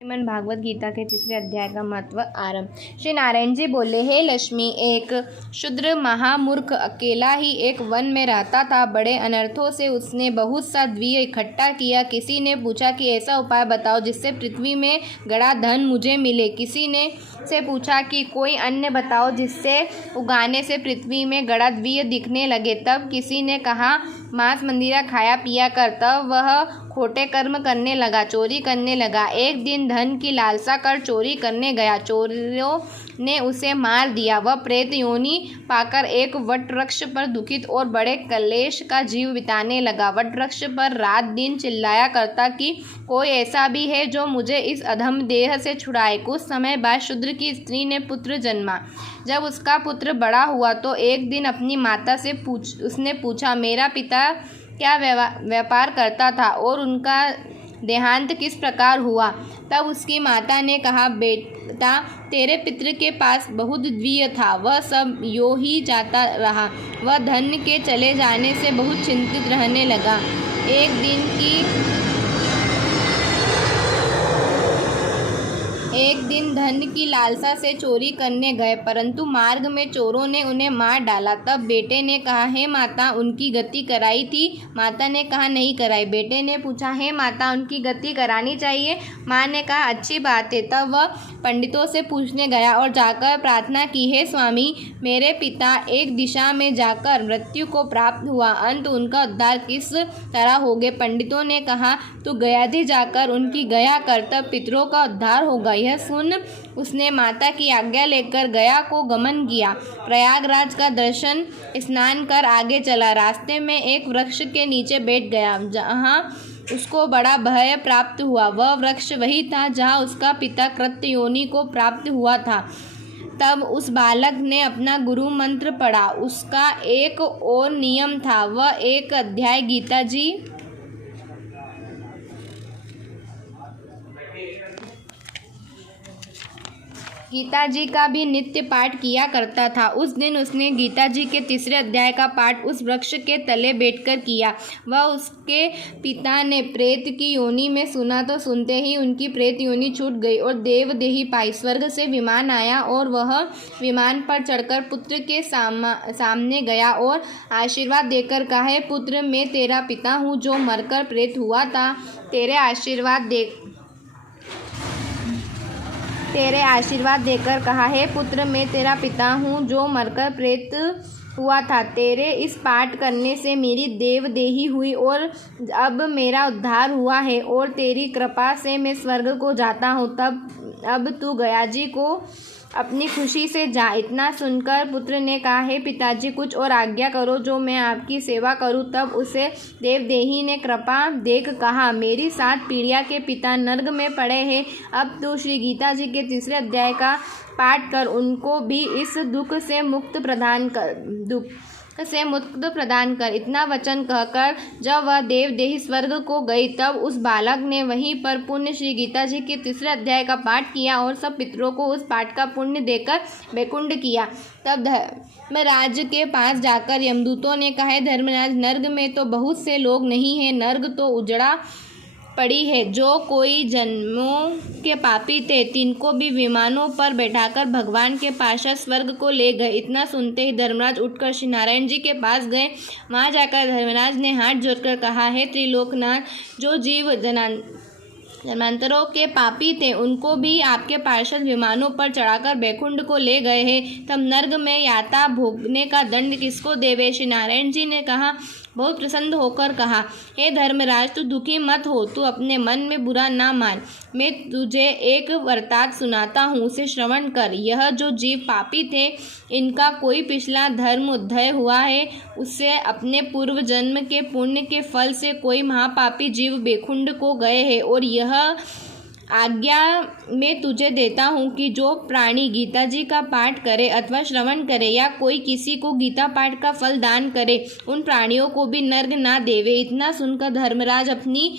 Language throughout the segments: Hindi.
श्रीमद् भागवत गीता के तीसरे अध्याय का महत्व आरंभ। श्री नारायण जी बोले, हे लक्ष्मी, एक शूद्र महामूर्ख अकेला ही एक वन में रहता था। बड़े अनर्थों से उसने बहुत सा द्रव्य इकट्ठा किया। किसी ने पूछा कि ऐसा उपाय बताओ जिससे पृथ्वी में गड़ा धन मुझे मिले। किसी ने से पूछा कि कोई अन्य बताओ जिससे उगाने से पृथ्वी में गड़ा द्रव्य दिखने लगे। तब किसी ने कहा, मांस मंदिरा खाया पिया कर। तब वह खोटे कर्म करने लगा, चोरी करने लगा। एक दिन धन की लालसा कर चोरी करने गया। चोरों ने उसे मार दिया। वह प्रेत योनि पाकर एक वट वृक्ष पर दुखित और बड़े क्लेश का जीवन बिताने लगा। वट वृक्ष पर रात दिन चिल्लाया करता कि कोई ऐसा भी है जो मुझे इस अधम देह से छुड़ाए। कुछ समय बाद शूद्र की स्त्री ने पुत्र जन्मा। जब उसका पुत्र बड़ा हुआ तो एक दिन अपनी माता से उसने पूछा, मेरा पिता क्या व्यापार करता था और उनका देहांत किस प्रकार हुआ। तब उसकी माता ने कहा, बेटा, तेरे पिता के पास बहुत द्रव्य था, वह सब यो ही जाता रहा। वह धन के चले जाने से बहुत चिंतित रहने लगा। एक दिन धन की लालसा से चोरी करने गए, परंतु मार्ग में चोरों ने उन्हें मार डाला। तब बेटे ने कहा, हे माता, उनकी गति कराई थी। माता ने कहा, नहीं कराई। बेटे ने पूछा, हे माता, उनकी गति करानी चाहिए। माँ ने कहा, अच्छी बात है। तब वह पंडितों से पूछने गया और जाकर प्रार्थना की, हे स्वामी, मेरे पिता एक दिशा में जाकर मृत्यु को प्राप्त हुआ, अंत उनका उद्धार किस तरह होगे। पंडितों ने कहा, तू गयाधि जाकर उनकी गया कर, तब पितरों का उद्धार होगा। यह सुन उसने माता की आज्ञा लेकर गया को गमन किया। प्रयागराज का दर्शन स्नान कर आगे चला। रास्ते में एक वृक्ष के नीचे बैठ गया, जहाँ उसको बड़ा भय प्राप्त हुआ। वह वृक्ष वही था जहाँ उसका पिता कृत योनि को प्राप्त हुआ था। तब उस बालक ने अपना गुरु मंत्र पढ़ा। उसका एक और नियम था, वह एक अध्याय गीता जी का भी नित्य पाठ किया करता था। उस दिन उसने गीता जी के तीसरे अध्याय का पाठ उस वृक्ष के तले बैठकर किया। वह उसके पिता ने प्रेत की योनि में सुना तो सुनते ही उनकी प्रेत योनि छूट गई और देवदेही पाई। स्वर्ग से विमान आया और वह विमान पर चढ़कर पुत्र के सामने गया और आशीर्वाद देकर कहा, हे पुत्र, मैं तेरा पिता हूँ जो मरकर प्रेत हुआ था। तेरे आशीर्वाद देकर कहा, हे पुत्र, मैं तेरा पिता हूँ जो मरकर प्रेत हुआ था। तेरे इस पाठ करने से मेरी देवदेही हुई और अब मेरा उद्धार हुआ है और तेरी कृपा से मैं स्वर्ग को जाता हूँ। अब तू गयाजी को अपनी खुशी से जा। इतना सुनकर पुत्र ने कहा, हे पिताजी, कुछ और आज्ञा करो जो मैं आपकी सेवा करूं। तब उसे देवदेही ने कृपा देख कहा, मेरी 7 पीढ़ियां के पिता नर्क में पड़े हैं। अब तू श्री गीता जी के तीसरे अध्याय का पाठ कर, उनको भी इस दुख से मुक्त प्रदान कर। इतना वचन कहकर जब वह देवदेही स्वर्ग को गई, तब उस बालक ने वहीं पर पुण्य श्री गीता जी के तीसरे अध्याय का पाठ किया और सब पितरों को उस पाठ का पुण्य देकर वैकुंठ किया। तब धर्मराज के पास जाकर यमदूतों ने कहा, धर्मराज, नर्क में तो बहुत से लोग नहीं हैं, नर्क तो उजड़ा पड़ी है। जो कोई जन्मों के पापी थे, तिनको भी विमानों पर बैठाकर भगवान के पार्षद स्वर्ग को ले गए। इतना सुनते ही धर्मराज उठकर श्री नारायण जी के पास गए। वहां जाकर धर्मराज ने हाथ जोड़कर कहा, हे त्रिलोकनाथ, जो जीव जन्मांतरों के पापी थे उनको भी आपके पार्षद विमानों पर चढ़ाकर बैकुंठ को ले गए हैं। तब नर्क में यातना भोगने का दंड किसको देवे। श्री नारायण जी ने कहा, बहुत प्रसन्न होकर कहा, हे धर्मराज, तू दुखी मत हो, तू अपने मन में बुरा ना मान। मैं तुझे एक वृत्तांत सुनाता हूँ, उसे श्रवण कर। यह जो जीव पापी थे, इनका कोई पिछला धर्म उदय हुआ है, उससे अपने पूर्व जन्म के पुण्य के फल से कोई महापापी जीव बैकुंठ को गए हैं। और यह आज्ञा मैं तुझे देता हूँ कि जो प्राणी गीता जी का पाठ करे अथवा श्रवण करे या कोई किसी को गीता पाठ का फल दान करे, उन प्राणियों को भी नर्क ना देवे। इतना सुनकर धर्मराज अपनी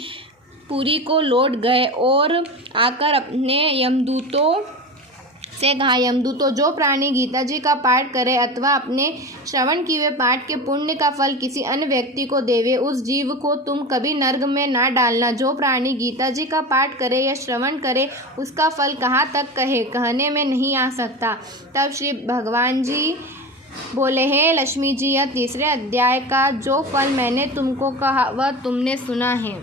पुरी को लौट गए और आकर अपने यमदूतों से कहा, यमदूतों, जो प्राणी गीता जी का पाठ करे अथवा अपने श्रवण किए पाठ के पुण्य का फल किसी अन्य व्यक्ति को देवे, उस जीव को तुम कभी नर्क में ना डालना। जो प्राणी गीता जी का पाठ करे या श्रवण करे, उसका फल कहाँ तक कहने में नहीं आ सकता। तब श्री भगवान जी बोले, हे लक्ष्मी जी, यह तीसरे अध्याय का जो फल मैंने तुमको कहा वह तुमने सुना है।